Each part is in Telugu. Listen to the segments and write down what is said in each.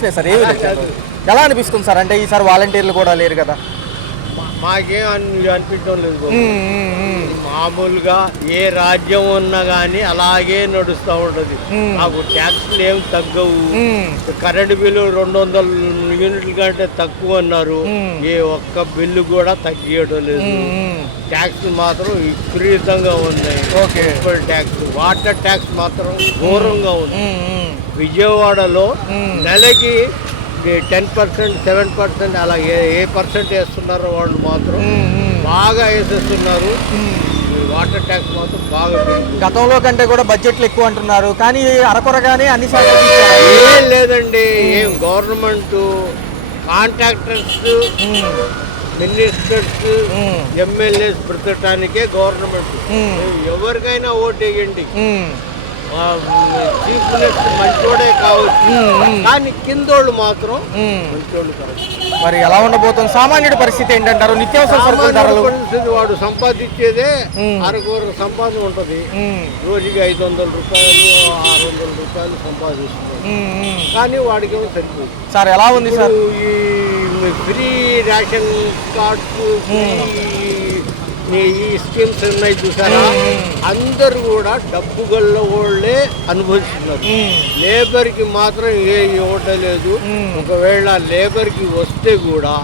ప్రశ్నే సార్, ఏమి ఎలా అనిపిస్తుంది సార్? అంటే ఈసారి వాలంటీర్లు కూడా లేరు కదా. మాకేం అనిపించడం లేదు. మామూలుగా ఏ రాజ్యం ఉన్నా కానీ అలాగే నడుస్తూ ఉంటుంది. మాకు ట్యాక్స్లు ఏం తగ్గవు. కరెంటు బిల్లు 200 యూనిట్ల కంటే తక్కువ అన్నారు. ఏ ఒక్క బిల్లు కూడా తగ్గియడం లేదు. ట్యాక్స్ మాత్రం విపరీతంగా ఉన్నాయి. ట్యాక్స్, వాటర్ ట్యాక్స్ మాత్రం ఘోరంగా ఉంది. విజయవాడలో నెలకి 10%, 7% అలా ఏ పర్సెంట్ వేస్తున్నారో వాళ్ళు మాత్రం బాగా వేసేస్తున్నారు. వాటర్ ట్యాక్స్ మాత్రం బాగా గతంలో కంటే కూడా బడ్జెట్లు ఎక్కువ అంటున్నారు, కానీ అరకొరగానే అన్ని శాఖలు ఏం లేదండి. ఏం గవర్నమెంట్ కాంట్రాక్టర్స్, మినిస్టర్స్, ఎమ్మెల్యేస్ బ్రతకటానికే గవర్నమెంట్. ఎవరికైనా ఓటేయండి, చీఫ్ మినిస్టర్ మంచోడే కావచ్చు, కానీ కిందోళ్ళు మాత్రం మంచోళ్ళు కావచ్చు. మరి ఎలా ఉండబోతుంది సామాన్యుడి పరిస్థితి ఏంటంటారు? నిత్యావసర సరుకుల ధరలు వాడు సంపాదించేదే అరకూర సంపాదన ఉంటుంది. రోజుకి 500 రూపాయలు, 600 రూపాయలు సంపాదిస్తున్నారు, కానీ వాడికి ఏమో సరిపోతుంది. సార్ ఎలా ఉంది సార్? ఈ ఫ్రీ రేషన్ కార్డ్స్, ఈ స్కీమ్స్ ఉన్నాయి చూసారా, అందరు కూడా డబ్బు గల్ల వాళ్ళే అనుభవిస్తున్నారు. లేబర్కి మాత్రం ఏ ఇవ్వటలేదు. ఒకవేళ లేబర్కి వస్తే కూడా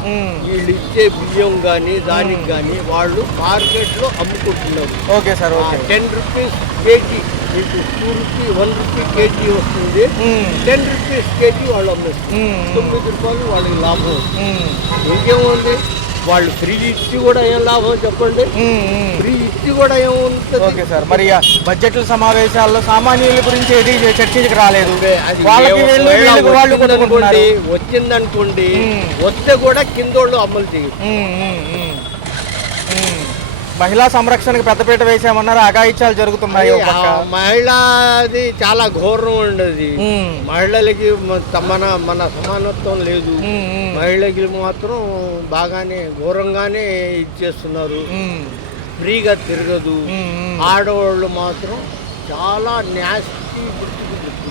వీళ్ళు ఇచ్చే బియ్యం కానీ దానికి కానీ వాళ్ళు మార్కెట్లో అమ్ముకుంటున్నారు. ఓకే సార్, 10 రూపీస్ కేజీ, మీకు 2 రూపీ 1 రూపీ కేజీ వస్తుంది. 10 రూపీస్ కేజీ వాళ్ళు అమ్మేస్తారు. 9 రూపాయలు వాళ్ళకి లాభం. ఇంకేముంది? వాళ్ళు ఫ్రీ ఇచ్చి కూడా ఏం లాభం చెప్పండి? ఫ్రీ ఇచ్చి కూడా ఏముంటుంది? ఓకే సార్, మరి బడ్జెట్ల సమావేశాల్లో సామాన్యుల గురించి ఏది చర్చకి రాలేదు. వచ్చిందనుకోండి, వస్తే కూడా కిందోళ్ళు అమలు చేయరు. మహిళా సంరక్షణకు పెద్దపీట వేసామన్నారు, అఘాయిత్యాలు జరుగుతున్నాయి. మహిళది చాలా ఘోరం ఉండదు. మహిళలకి మన సమానత్వం లేదు. మహిళకి మాత్రం బాగానే ఘోరంగానే ఇచ్చేస్తున్నారు. ఫ్రీగా తిరగదు. ఆడవాళ్ళు మాత్రం చాలా నాస్తి.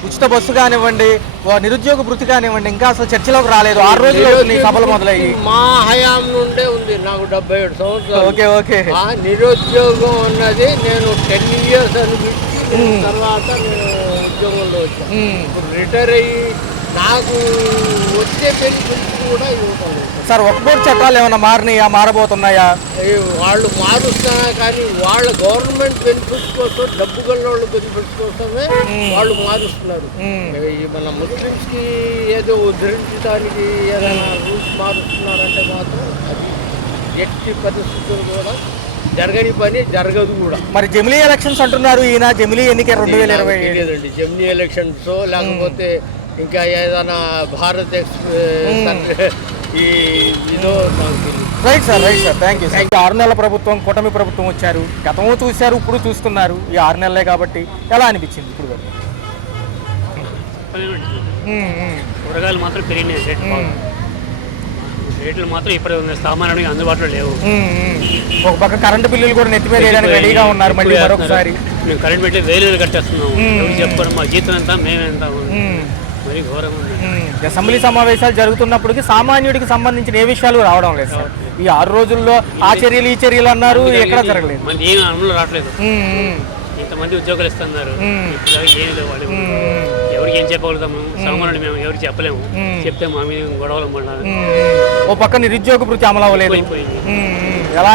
ఉచిత బస్సు కానివ్వండి, నిరుద్యోగ వృత్తి కానివ్వండి, ఇంకా అసలు చర్చలోకి రాలేదు. 6 రోజులు అవుతుంది సభలు మొదలయ్యి. మా హయాం నుండే ఉంది. నాకు 77 సంవత్సరాలు. ఓకే. నిరుద్యోగం అన్నది నేను 10 years అనిపించి తర్వాత నేను ఉద్యోగంలో వచ్చాను. ఇప్పుడు రిటైర్ అయ్యి నాకు వచ్చే బెనిఫిట్స్ కూడా ఇవ్వటం లేదు సార్. ఒక్కబోర్డు చట్టాలు ఏమైనా మారబోతున్నాయా? వాళ్ళు మారుస్తున్నా కానీ వాళ్ళ గవర్నమెంట్ బెనిఫిట్స్ కోసం, డబ్బు గల్లోళ్ళ బెనిఫిట్స్ కోసమే వాళ్ళు మారుస్తున్నారు. మన ముస్లిమ్స్ కి ఏదో ఉద్ధరించడానికి ఏదైనా రూల్స్ మారుస్తున్నారంటే మాత్రం అది ఎట్టి పరిస్థితులు కూడా జరగని పని, జరగదు కూడా. మరి జమిలీ ఎలక్షన్స్ అంటున్నారు. ఈయన జమిలీ ఎన్నిక 2020 లేదండి. జమిలీ ఎలక్షన్స్ లేకపోతే ఇంకా ఏదైనా Bharat right sir, thank you sir. 6 నెలల ప్రభుత్వం, కూటమి ప్రభుత్వం వచ్చారు. గతంలో చూశారు, ఇప్పుడు చూస్తున్నారు. ఈ 6 నెలలే కాబట్టి ఎలా అనిపించింది ఇప్పుడు? కూరగాయలు మాత్రం పెరిగినాయి. రేట్లు మాత్రం ఇప్పుడు సామాన్యుడికి అందుబాటులో లేవు. ఒక పక్క కరెంటు బిల్లులు కూడా నెత్తి మీద వేయడానికి రెడీగా ఉన్నారు. మళ్ళీ మరొకసారి మేము కరెంట్ బిల్లు 1000 కట్టేస్తున్నాము. చెప్పుకోవడం మా జీతం ఎంత, మేమెంత, మరి ఘోరంగా ఉంది. అసెంబ్లీ సమావేశాలు జరుగుతున్నప్పటికీ సామాన్యుడికి సంబంధించిన ఏ విషయాలు రావడం లేదు సార్. ఈ 6 రోజుల్లో ఆ చర్యలు ఈ చర్యలు అన్నారు, ఎక్కడ జరగలేదు. మనకి ఏమి అమలు రావట్లేదు. ఇంతమంది ఉద్యోగాలు ఇస్తున్నారు, ఏమి లేవు. వాళ్ళు ఎవరికి ఏం చెప్పగలుగుతాము? సామాన్యుడు మేము ఎవరికి చెప్పలేము. చెప్తే మా మీద గొడవలు పడాలి. ఓ పక్క నిరుద్యోగ వృత్తి అమలు అవ్వలేదు. ఎలా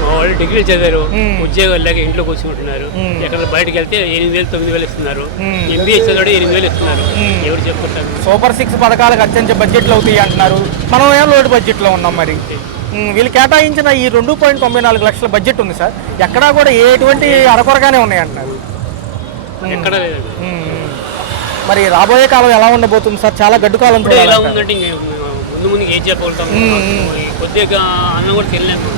మా వాళ్ళు డిగ్రీలు చదివారు, ఉద్యోగాలు లేక ఇంట్లో కూర్చుంటున్నారు. ఎక్కడ బయటకు వెళ్తే 8,000, 9,000 ఇస్తున్నారు. MBA చదివాడు 8,000 ఇస్తున్నారు. ఎవరు చెప్పుకుంటారు? సూపర్ 6 పథకాలకు అత్యంత బడ్జెట్లు అవుతాయి అంటున్నారు. మనం ఏం లోటు బడ్జెట్లో ఉన్నాం. మరి వీళ్ళు కేటాయించిన ఈ 2.94 లక్షల బడ్జెట్ ఉంది సార్. ఎక్కడా కూడా ఎటువంటి అరకొరగానే ఉన్నాయి అంటున్నారు. ఎక్కడ మరి రాబోయే కాలం ఎలా ఉండబోతుంది సార్? చాలా గడ్డు కాలం ఎలా ఉందంటే ముందు ఏం చెప్పగలుగుతాం? కొద్దిగా అన్న కూడా తెలియలేదు.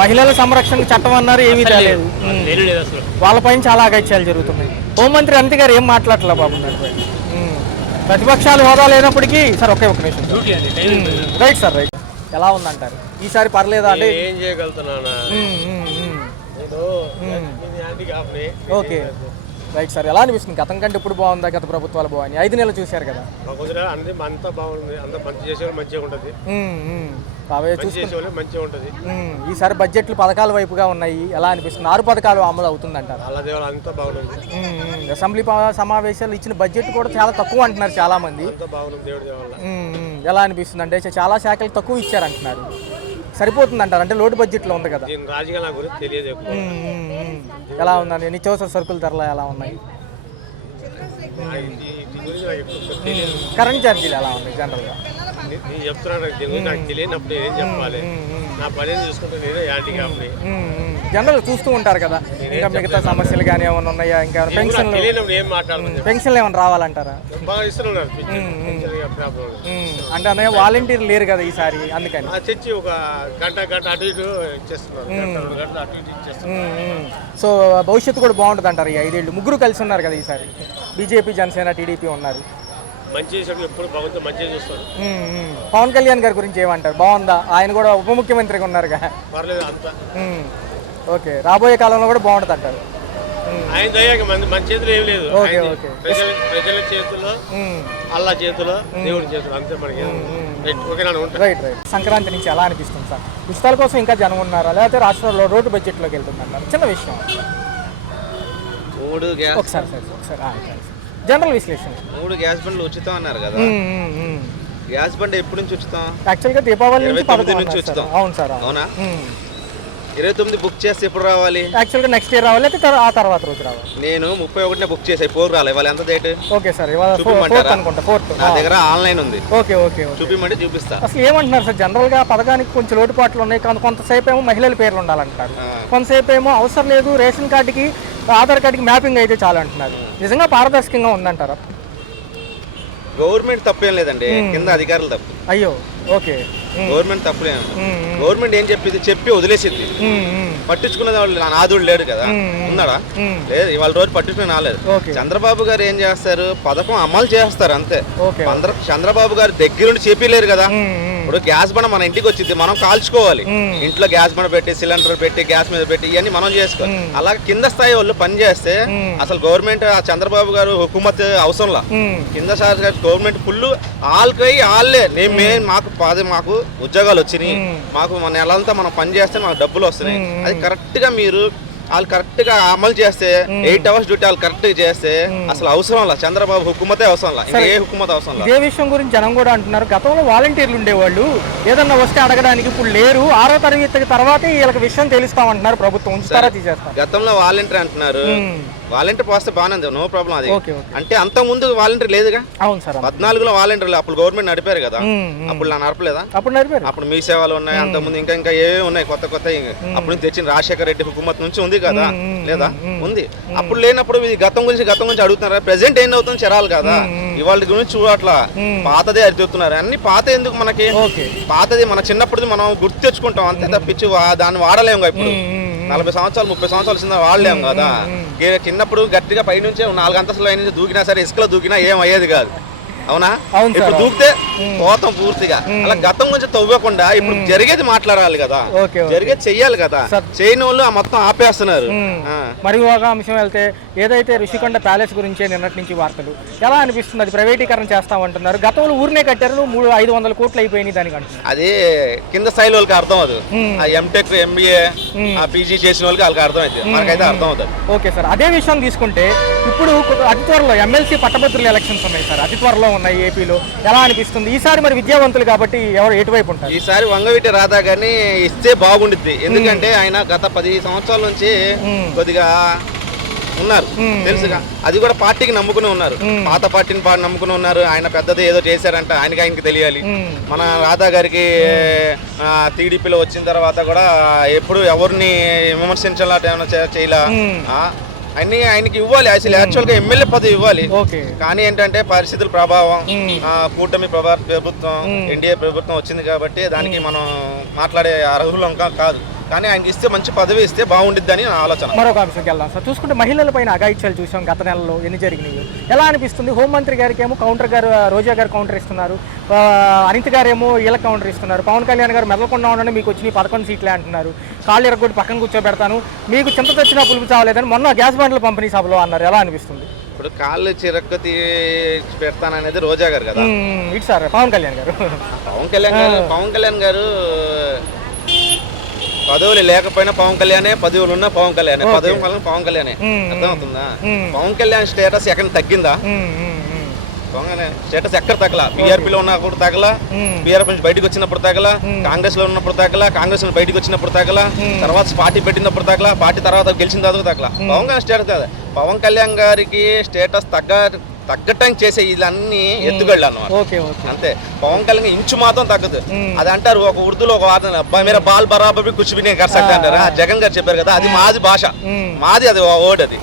మహిళల సంరక్షణ చట్టం అన్నారు, ఏమీ తెలియదు. అసలు వాళ్ళపైన చాలా అగత్యాలు జరుగుతున్నాయి. హోంమంత్రి అనిత గారు ఏం మాట్లాడలే బాబు. ప్రతిపక్షాలు హోదా లేనప్పటికీ సార్ ఒకే ఒక నిమిషం. Right sir, right. ఎలా ఉందంటారు ఈసారి? పర్లేదా అంటే? ఏం చేయగలుగుతున్నా? ఓకే. రైట్ సార్, ఎలా అనిపిస్తుంది? గతం కంటే ఇప్పుడు బాగుందా, గత ప్రభుత్వాలు బాగున్నాయి? 5 నెలలు చూశారు కదా. అన్ని అంతా బాగుంది, అంత మంచి చేసేవాళ్ళు మంచిగా ఉంటుంది, మంచిగా ఉంటుంది. ఈసారి బడ్జెట్లు పథకాల వైపుగా ఉన్నాయి, ఎలా అనిపిస్తుంది? 6 పథకాలు అమలు అవుతుందంటారు. అంతా బాగుంది. అసెంబ్లీ సమావేశాలు ఇచ్చిన బడ్జెట్ కూడా చాలా తక్కువ అంటున్నారు చాలా మంది. ఎలా అనిపిస్తుంది? అంటే చాలా శాఖలు తక్కువ ఇచ్చారంటున్నారు. సరిపోతుంది అంటారు, అంటే లోటు బడ్జెట్లో ఉంది కదా. ఎలా ఉందండి నిత్యావసర సరుకుల ధరలు ఎలా ఉన్నాయి? కరెంట్ ఛార్జీలు ఎలా ఉన్నాయి జనరల్గా? జనరల్ చూస్తూ ఉంటారు కదా, ఇంకా మిగతా సమస్యలు కానీ ఏమైనా ఉన్నాయా? ఇంకా పెన్షన్లు ఏమైనా రావాలంటారా? అంటే అన్నయ్య వాలంటీర్లు లేరు కదా ఈసారి, అందుకని సో భవిష్యత్తు కూడా బాగుంటుంది అంటారు. ఈ 5 ఏళ్ళు ముగ్గురు కలిసి ఉన్నారు కదా ఈసారి, బీజేపీ, జనసేన, టీడీపీ ఉన్నారు. పవన్ కళ్యాణ్ గారి గురించి ఏమంటారు? బాగుందా? ఆయన కూడా ఉప ముఖ్యమంత్రిగా ఉన్నారు కదా. ఓకే, రాబోయే కాలంలో కూడా బాగుంటుంది అంటారు. మన చేతిలో ఏం లేదు, ఓకే ఓకే, ప్రజల చేతుల్లో, అల్లా చేతుల్లో, దేవుడి చేతుల్లో, అంతే మనకి. Right right. సంక్రాంతి నుంచి ఎలా అనిపిస్తుంది సార్? ఉచితాల కోసం ఇంకా జనం ఉన్నారా, లేకపోతే రాష్ట్రంలో రోడ్డు బడ్జెట్లోకి వెళ్తుందంటారు? చిన్న విషయం ఒకసారి జనరల్ విశ్లేషణ. 3 గ్యాస్ బండ్లు ఉచితం అన్నారు కదా. గ్యాస్ బండ్ ఎప్పటి నుంచి ఉచితం? యాక్చువల్గా దీపావళి నుంచి ఉచితం. అవును సార్, అవునా? 29 బుక్ చేస్తే ఎప్పుడు రావాలి? యాక్చువల్గా నెక్స్ట్ ఇయర్ రావాలి, అయితే ఆ తర్వాత రోజు రావాలి. నేను 31 బుక్ చేసాను, 4 రావాలి. ఇవాళ ఎంత డేట్? ఓకే సార్, ఇవాళ 4th అనుకుంటా. 4th నా దగ్గర ఆన్లైన్ ఉంది. ఓకే ఓకే, చూపిమంటే చూపిస్తా. అసలు ఏమంటున్నారు సార్, జనరల్గా పథకానికి కొంచెం లోటుపాట్లు ఉన్నాయి, కొంతసేపు ఏమో మహిళల పేర్లు ఉండాలంటారు, కొంతసేపు ఏమో అవసరం లేదు, రేషన్ కార్డుకి ఆధార్ కార్డుకి మ్యాపింగ్ అయితే చాలు అంటున్నారు. నిజంగా పారదర్శకంగా ఉందంటారా? గవర్నమెంట్ తప్పేం లేదండి, కింద అధికారులు తప్పు. అయ్యో ఓకే, గవర్నమెంట్ తప్పులేదు. గవర్నమెంట్ ఏం చెప్పి వదిలేసింది, పట్టించుకునే వాళ్ళు నాదుడు లేడు కదా. ఉన్నాడా? లేదు, ఇవాళ రోజు పట్టించుకుని రాలేదు. చంద్రబాబు గారు ఏం చేస్తారు, పథకం అమలు చేస్తారు అంతే. చంద్రబాబు గారు దగ్గరుండి చెప్పలేరు కదా. ఇప్పుడు గ్యాస్ బండ మన ఇంటికి వచ్చింది, మనం కాల్చుకోవాలి. ఇంట్లో గ్యాస్ బండ పెట్టి, సిలిండర్ పెట్టి, గ్యాస్ మీద పెట్టి ఇవన్నీ మనం చేసుకోవాలి. అలాగే కింద స్థాయి వాళ్ళు పని చేస్తే అసలు గవర్నమెంట్, ఆ చంద్రబాబు గారు హుకుమత్ అవసరంలా. కింద స్థాయి గవర్నమెంట్ ఫుల్ ఆళ్ళే మాకు ఉద్యోగాలు వచ్చినాయి, మాకు మన నెలంతా మనం పని చేస్తే మాకు డబ్బులు వస్తున్నాయి. అది కరెక్ట్ గా వాళ్ళు కరెక్ట్ గా అమలు చేస్తే, 8 hours డ్యూటీ వాళ్ళు కరెక్ట్ గా చేస్తే అసలు అవసరం లా, చంద్రబాబు హుకుమతే అవసరం లా, ఏ హుకుమత అవసరం లా. ఇదే విషయం గురించి జనం కూడా అంటున్నారు, గతంలో వాలంటీర్లు ఉండేవాళ్ళు, ఏదన్నా వస్తే అడగడానికి ఇప్పుడు లేరు, 6వ తరగతి తర్వాతే వీళ్ళకి విషయం తెలుస్తామంటున్నారు, ప్రభుత్వం ఉంచుతారా తీసేస్తారు? గతంలో వాలంటీర్ అంటున్నారు, వాలంటీర్ పోస్తే బాగానే ఉంది, నో ప్రాబ్లం. అది అంటే అంత ముందు వాలంటీర్ లేదుగా. అవును సార్, 14లో వాలంటీర్లు అప్పుడు గవర్నమెంట్ నడిపారు కదా, అప్పుడు నా నడపలేదా? అప్పుడు మీ సేవలు ఉన్నాయి, అంత ముందు ఇంకా ఏవే ఉన్నాయి కొత్త అప్పుడు తెచ్చిన రాజశేఖర రెడ్డి హుకుమత్ నుంచి ఉంది కదా, లేదా? ఉంది. అప్పుడు లేనప్పుడు గతం గురించి అడుగుతున్నారా? ప్రెసెంట్ ఏం అవుతుంది చెరాలి కదా, ఇవాళ గురించి చూడట్లా, పాతదే అడుగుతున్నారు. అన్ని పాత ఎందుకు మనకి? పాతది మన చిన్నప్పుడు మనం గుర్తు తెచ్చుకుంటాం అంతే తప్పించి దాన్ని వాడలేము. ఇప్పుడు 40 సంవత్సరాలు 30 సంవత్సరాల కింద వాడలేము కదా. చిన్నప్పుడు గట్టిగా పైనుంచే 4 అంతస్తుల పై నుంచి దూకినా సరే, ఇసుకలో దూకినా ఏం అయ్యేది కాదు, అవునా? ఇప్పుడు దూకితే పోతాం పూర్తిగా. అలా గతం గురించి తవ్వకుండా ఇప్పుడు జరిగేది మాట్లాడాలి కదా, జరిగేది చెయ్యాలి కదా. చేయని వాళ్ళు ఆ మొత్తం ఆపేస్తున్నారు. మరి ఒక అంశం వెళ్తే, ఏదైతే ఋషికొండ ప్యాలెస్ గురించే నిన్నటి నుంచి వార్తలు, ఎలా అనిపిస్తుంది? అది ప్రైవేటీకరణ చేస్తామంటున్నారు, గతంలో ఊరినే కట్టారు, 500 కోట్లు అయిపోయినాయి దానికి అంటున్నారు. అది కింద స్థాయిలో వాళ్ళకి అర్థం అవుతుంది, ఆ ఎంటెక్ ఎంబీఏ పీజీ చేసిన వాళ్ళకి వాళ్ళకి అర్థం అవుతుంది, మనకైతే అర్థం అవుతుంది. ఓకే సార్, అదే విషయం తీసుకుంటే ఇప్పుడు అతి త్వరలో ఎమ్మెల్సీ పట్టభద్రుల ఎలక్షన్స్ ఉన్నాయి సార్, అతి త్వరలో ఉన్నాయి ఏపీలో. ఎలా అనిపిస్తుంది ఈసారి? మరి విద్యావంతులు కాబట్టి ఎవరు ఎటువైపు ఉంటారు? ఈసారి వంగవీటి రాధా గారిని ఇస్తే బాగుండిద్ది, ఎందుకంటే ఆయన గత 10 సంవత్సరాల నుంచి కొద్దిగా ఉన్నారు తెలుసుగా, అది కూడా పార్టీకి నమ్ముకుని ఉన్నారు, పాత పార్టీని నమ్ముకుని ఉన్నారు. ఆయన పెద్దది ఏదో చేశారంట, ఆయనకి తెలియాలి. మన రాధా గారికి టీడీపీలో వచ్చిన తర్వాత కూడా ఎప్పుడు ఎవరిని విమర్శించాలా చేయలా. ఆయనకి ఇవ్వాలి, అసలు యాక్చువల్ గా ఎమ్మెల్యే పదవి ఇవ్వాలి. కానీ ఏంటంటే పరిస్థితుల ప్రభావం, కూటమి ప్రభుత్వం, ఎన్డీఏ ప్రభుత్వం వచ్చింది కాబట్టి దానికి మనం మాట్లాడే అర్హులం కాదు. కానీ ఆయనకి ఇస్తే మంచి పదవి ఇస్తే బాగుండిద్ది అని నా ఆలోచన. మరొక అంశంకి వెళ్దాం సార్. చూసుకుంటే మహిళల పైన అఘాయిత్యాలు చూసాం గత నెలలో ఎన్ని జరిగినాయి, ఎలా అనిపిస్తుంది? హోంమంత్రి గారికి ఏమో కౌంటర్ గారు, రోజా గారు కౌంటర్ ఇస్తున్నారు, అనిత గారు ఏమో వీళ్ళ కౌంటర్ ఇస్తున్నారు, పవన్ కళ్యాణ్ గారు మెదలకుండా ఉండండి మీకు వచ్చిన 11 సీట్లే అంటున్నారు, కాళ్ళు ఎరగొట్టి పక్కన కూర్చోబెడతాను, మీకు చింత తెచ్చినా పులుపు చావలేదని మొన్న గ్యాస్ బండ్ల పంపిణీ సభలో అన్నారు. ఎలా అనిపిస్తుంది? ఇప్పుడు కాళ్ళు చిరక్కు పెడతాననేది రోజా గారు కదా, ఇటు సార్ పవన్ కళ్యాణ్ గారు. పవన్ కళ్యాణ్ గారు పదవులు లేకపోయినా పవన్ కళ్యాణే, పదవులు ఉన్నా పవన్ కళ్యాణే, పదవి వల్ల పవన్ కళ్యాణే. అర్థమవుతుందా? పవన్ కళ్యాణ్ స్టేటస్ ఎక్కడ తగ్గిందా? పవన్ కళ్యాణ్ స్టేటస్ ఎక్కడ తగల? బీఆర్పీలో ఉన్నప్పుడు తగల, బీఆర్పీ నుంచి బయటకు వచ్చినప్పుడు తగల, కాంగ్రెస్ లో ఉన్నప్పుడు తగల, కాంగ్రెస్ నుంచి బయటకు వచ్చినప్పుడు తగల, తర్వాత పార్టీ పెట్టినప్పుడు తగల, పార్టీ తర్వాత గెలిచిన తర్వాత తగల. పవన్ కళ్యాణ్ స్టేటస్ కాదు, పవన్ కళ్యాణ్ గారికి స్టేటస్ తగ్గటం చేసే ఇదన్నీ ఎత్తుగళ్ళు అన్నమాట. అంతే. పవన్ కళ్యాణ్ ఇంచు మాత్రం తగ్గదు. అది అంటారు ఒక ఉర్దూలో ఒక వార్త, అబ్బాయి మీద బాల్ బరాబర్ కుచ్ భీ नहीं कर सकता అంటారు. జగన్ గారు చెప్పారు కదా, అది మాది భాష, మాది అది వర్డ్. అది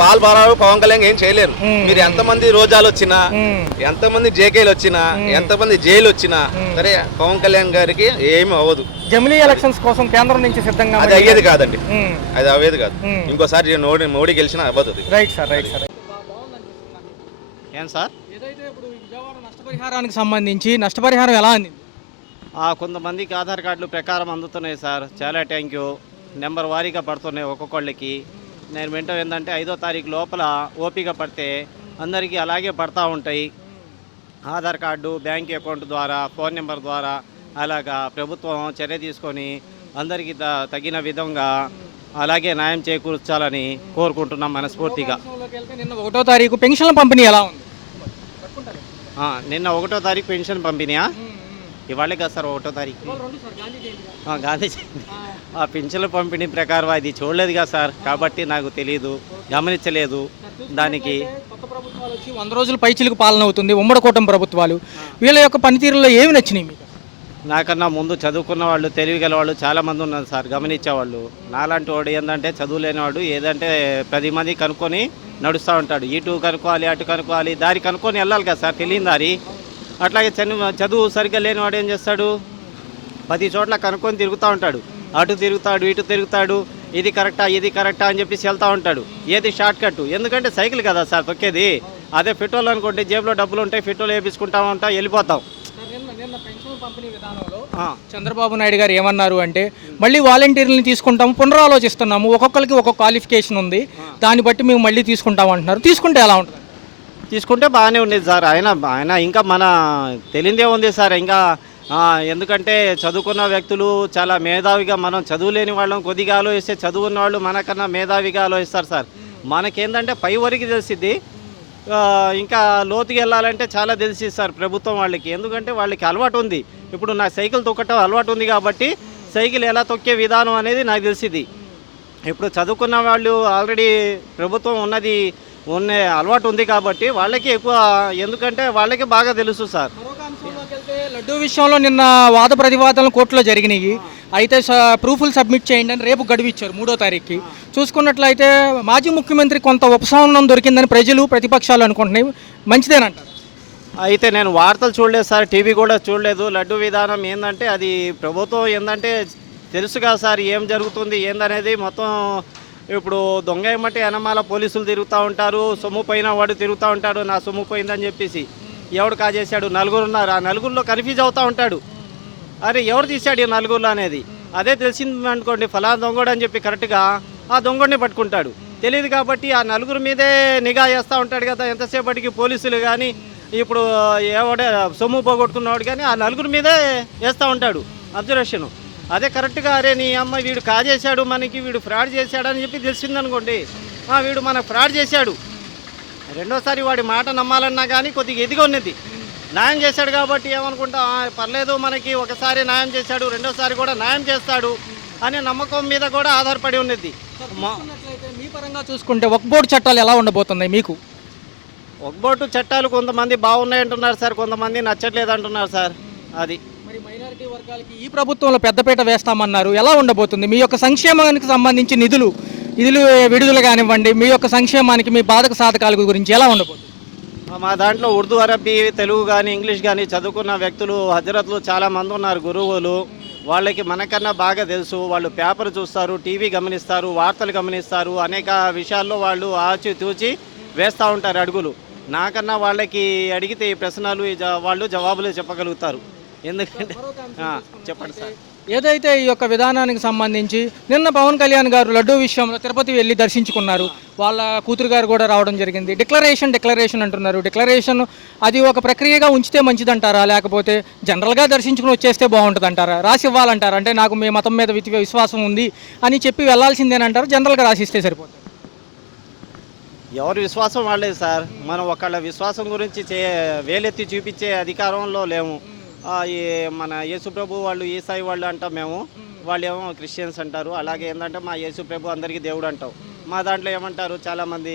బాల్ బరాబర్ పవన్ కళ్యాణ్ ఏం చేయలేరు. మీరు ఎంతమంది రోజాలు వచ్చినా, ఎంతమంది జేకేలు వచ్చినా, ఎంతమంది జైలు వచ్చినా సరే పవన్ కళ్యాణ్ గారికి ఏమి అవ్వదు. జమిలీ ఎలక్షన్స్ కోసం కేంద్రం నుంచి సిద్ధంగా అది అయ్యేది కాదండి, అది అవ్వేది కాదు. ఇంకోసారి మోడీ గెలిచినా అవ్వదు. Right sir, right sir. ఏం సార్, ఏదైతే ఇప్పుడు విజయవాడ నష్టపరిహారానికి సంబంధించి నష్టపరిహారం ఎలా అందింది? కొంతమందికి ఆధార్ కార్డులు ప్రకారం అందుతున్నాయి సార్, చాలా థ్యాంక్ యూ. నెంబర్ వారీగా పడుతున్నాయి ఒక్కొక్కళ్ళకి. నేను వింటాం ఏంటంటే 5వ తారీఖు లోపల ఓపిక పడితే అందరికీ అలాగే పడతా ఉంటాయి. ఆధార్ కార్డు, బ్యాంక్ అకౌంట్ ద్వారా, ఫోన్ నెంబర్ ద్వారా అలాగా ప్రభుత్వం చర్య తీసుకొని అందరికీ తగిన విధంగా అలాగే న్యాయం చేకూర్చాలని కోరుకుంటున్నాం మనస్ఫూర్తిగా. నిన్న 1వ తారీఖు పెన్షన్ల పంపిణీ ఎలా ఉంది? నిన్న 1వ తారీఖు పెన్షన్ పంపిణీయా? ఇవాళే కదా సార్ 1వ తారీఖు గాంధీ జయంతి. ఆ పెన్షన్ల పంపిణీ ప్రకారం అది చూడలేదు కదా సార్, కాబట్టి నాకు తెలియదు, గమనించలేదు. దానికి కొత్త ప్రభుత్వాలు వచ్చి 100 రోజుల పైచిలకు పాలన అవుతుంది, ఉమ్మడి కూటమి ప్రభుత్వాలు, వీళ్ళ యొక్క పనితీరులో ఏమి నచ్చినాయి మీకు? నాకన్నా ముందు చదువుకున్న వాళ్ళు, తెలివిగల వాళ్ళు చాలామంది ఉన్నారు సార్, గమనించేవాళ్ళు. నాలాంటి వాడు ఏంటంటే చదువు లేనివాడు ఏదంటే 10 మంది కనుక్కొని నడుస్తూ ఉంటాడు. ఇటు కనుక్కోవాలి, అటు కనుక్కోవాలి, దారి కనుక్కొని వెళ్ళాలి కదా సార్, తెలియని దారి. అట్లాగే చదువు సరిగ్గా లేనివాడు ఏం చేస్తాడు, 10 చోట్ల కనుక్కొని తిరుగుతూ ఉంటాడు. అటు తిరుగుతాడు, ఇటు తిరుగుతాడు, ఇది కరెక్టా, ఇది కరెక్టా అని చెప్పేసి వెళ్తూ ఉంటాడు. ఏది షార్ట్ కట్, ఎందుకంటే సైకిల్ కదా సార్ తొక్కేది. అదే పెట్రోల్ అనుకోండి, జేబులో డబ్బులు ఉంటాయి, పెట్రోల్ వేపించుకుంటా ఉంటాం, వెళ్ళిపోతాం. నిన్న పెన్షన్ పంపిణీ విధానంలో చంద్రబాబు నాయుడు గారు ఏమన్నారు అంటే, మళ్ళీ వాలంటీర్లను తీసుకుంటాము, పునరాలోచిస్తున్నాము, ఒక్కొక్కరికి ఒక్కొక్క క్వాలిఫికేషన్ ఉంది, దాన్ని బట్టి మేము మళ్ళీ తీసుకుంటాం అంటున్నారు. తీసుకుంటే ఎలా ఉంటుంది? తీసుకుంటే బాగానే ఉండేది సార్. ఆయన ఇంకా మన తెలియదే ఉంది సార్. ఇంకా ఎందుకంటే చదువుకున్న వ్యక్తులు చాలా మేధావిగా, మనం చదువులేని వాళ్ళం కొద్దిగా ఆలోచిస్తే చదువున్న వాళ్ళు మనకన్నా మేధావిగా ఆలోచిస్తారు సార్. మనకేంటంటే పై వరకు తెలిసిద్ది, ఇంకా లోతుకి వెళ్ళాలంటే చాలా తెలిసి సార్ ప్రభుత్వం వాళ్ళకి. ఎందుకంటే వాళ్ళకి అలవాటు ఉంది. ఇప్పుడు నాకు సైకిల్ తొక్కటం అలవాటు ఉంది కాబట్టి సైకిల్ ఎలా తొక్కే విధానం అనేది నాకు తెలిసింది. ఇప్పుడు చదువుకున్న వాళ్ళు ఆల్రెడీ ప్రభుత్వం ఉన్న అలవాటు ఉంది కాబట్టి వాళ్ళకి ఎక్కువ, ఎందుకంటే వాళ్ళకి బాగా తెలుసు సార్. లడ్డూ విషయంలో నిన్న వాద ప్రతివాదనలు కోర్టులో జరిగినాయి. అయితే ప్రూఫ్లు సబ్మిట్ చేయండి అని రేపు గడువు ఇచ్చారు 3వ తారీఖుకి. చూసుకున్నట్లయితే మాజీ ముఖ్యమంత్రి కొంత ఉపశమనం దొరికిందని ప్రజలు, ప్రతిపక్షాలు అనుకుంటున్నాయి. మంచిదేనంటారు? అయితే నేను వార్తలు చూడలేదు సార్, టీవీ కూడా చూడలేదు. లడ్డు విధానం ఏంటంటే అది ప్రభుత్వం ఏంటంటే తెలుసుగా సార్ ఏం జరుగుతుంది ఏందనేది మొత్తం. ఇప్పుడు దొంగ ఏమంటే వెనమాల పోలీసులు తిరుగుతూ ఉంటారు, సొమ్ము పోయిన వాడు తిరుగుతూ ఉంటాడు, నా సొమ్ము పోయిందని చెప్పేసి. ఎవడు కాజేశాడు? 4 ఉన్నారు, ఆ 4లో కన్ఫ్యూజ్ అవుతూ ఉంటాడు. అరే ఎవరు తీశాడు ఈ 4లో అనేది. అదే తెలిసింది అనుకోండి, ఫలానా దొంగడు అని చెప్పి కరెక్ట్గా ఆ దొంగడిని పట్టుకుంటాడు. తెలియదు కాబట్టి ఆ 4 మీదే నిఘా వేస్తూ ఉంటాడు కదా ఎంతసేపటికి. పోలీసులు కానీ ఇప్పుడు ఎవడే సొమ్ము పోగొట్టుకున్నవాడు కానీ ఆ 4 మీదే వేస్తూ ఉంటాడు అబ్జర్వేషను. అదే కరెక్ట్గా అరే నీ అమ్మ వీడు కాజేశాడు, మనకి వీడు ఫ్రాడ్ చేశాడు అని చెప్పి తెలిసిందనుకోండి, వీడు మనకు ఫ్రాడ్ చేశాడు, రెండోసారి వాడి మాట నమ్మాలన్నా కానీ కొద్దిగా ఎదిగా ఉన్నది. న్యాయం చేశాడు కాబట్టి ఏమనుకుంటా, పర్లేదు మనకి ఒకసారి న్యాయం చేశాడు, రెండోసారి కూడా న్యాయం చేస్తాడు అనే నమ్మకం మీద కూడా ఆధారపడి ఉన్నది. మీ పరంగా చూసుకుంటే వక్ఫ్ బోర్డు చట్టాలు ఎలా ఉండబోతున్నాయి మీకు? వక్ఫ్ బోర్డు చట్టాలు కొంతమంది బాగున్నాయి అంటున్నారు సార్, కొంతమంది నచ్చట్లేదు అంటున్నారు సార్. అది మరి మైనారిటీ వర్గాలకి ఈ ప్రభుత్వంలో పెద్దపీట వేస్తామన్నారు, ఎలా ఉండబోతుంది? మీ యొక్క సంక్షేమానికి సంబంధించి నిధులు విడుదల కానివ్వండి, మీ యొక్క సంక్షేమానికి, మీ బాధక సాధకాల గురించి ఎలా ఉండబోతుంది? మా దాంట్లో ఉర్దూ, అరబీ, తెలుగు కానీ ఇంగ్లీష్ కానీ చదువుకున్న వ్యక్తులు, హజరత్లు చాలామంది ఉన్నారు, గురువులు. వాళ్ళకి మనకన్నా బాగా తెలుసు. వాళ్ళు పేపర్ చూస్తారు, టీవీ గమనిస్తారు, వార్తలు గమనిస్తారు, అనేక విషయాల్లో వాళ్ళు ఆచితూచి వేస్తూ ఉంటారు అడుగులు. నాకన్నా వాళ్ళకి అడిగితే ఈ ప్రశ్నలు వాళ్ళు జవాబులు చెప్పగలుగుతారు. ఎందుకంటే చెప్పండి సార్. ఏదైతే ఈ యొక్క విధానానికి సంబంధించి నిన్న పవన్ కళ్యాణ్ గారు లడ్డూ విషయంలో తిరుపతి వెళ్ళి దర్శించుకున్నారు. వాళ్ళ కూతురు గారు కూడా రావడం జరిగింది. డిక్లరేషన్ అంటున్నారు. డిక్లరేషన్ అది ఒక ప్రక్రియగా ఉంచితే మంచిదంటారా, లేకపోతే జనరల్గా దర్శించుకుని వచ్చేస్తే బాగుంటుంది అంటారా, రాసి ఇవ్వాలంటారా? అంటే నాకు మీ మతం మీద విశ్వాసం ఉంది అని చెప్పి వెళ్ళాల్సిందేనంటారు, జనరల్గా రాసిస్తే సరిపోతుంది? ఎవరి విశ్వాసం వాళ్ళేది సార్. మనం ఒకళ్ళ విశ్వాసం గురించి వేలెత్తి చూపించే అధికారంలో లేము. ఈ మన యేసుప్రభు వాళ్ళు ఈసాయి వాళ్ళు అంటాం మేము, వాళ్ళు ఏమో క్రిస్టియన్స్ అంటారు. అలాగే ఏంటంటే మా యేసుప్రభు అందరికీ దేవుడు అంటాం. మా దాంట్లో ఏమంటారు చాలామంది,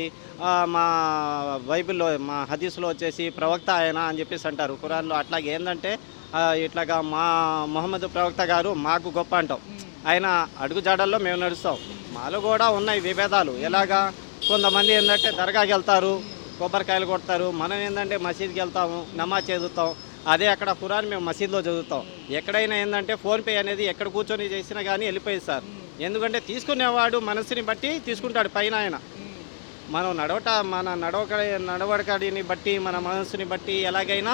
మా బైబిల్లో మా హదీస్లో వచ్చేసి ప్రవక్త ఆయన అని చెప్పేసి అంటారు. ఖురాన్లో అట్లాగే ఏంటంటే ఇట్లాగా మా మొహమ్మద్ ప్రవక్త గారు మాకు గొప్ప అంటాం. ఆయన అడుగుజాడల్లో మేము నడుస్తాం. మాలో కూడా ఉన్నాయి విభేదాలు. ఎలాగా కొంతమంది ఏంటంటే దర్గాకి వెళ్తారు, కొబ్బరికాయలు కొడతారు. మనం ఏంటంటే మసీద్కి వెళ్తాము, నమాజ్ చదువుతాం. అదే అక్కడ ఖురాన్ మేము మసీద్లో చదువుతాం. ఎక్కడైనా ఏంటంటే ఫోన్పే అనేది ఎక్కడ కూర్చొని చేసినా కానీ వెళ్ళిపోయింది సార్. ఎందుకంటే తీసుకునేవాడు మనసుని బట్టి తీసుకుంటాడు పైన ఆయన. మనం మన నడవడిని బట్టి మన మనసుని బట్టి ఎలాగైనా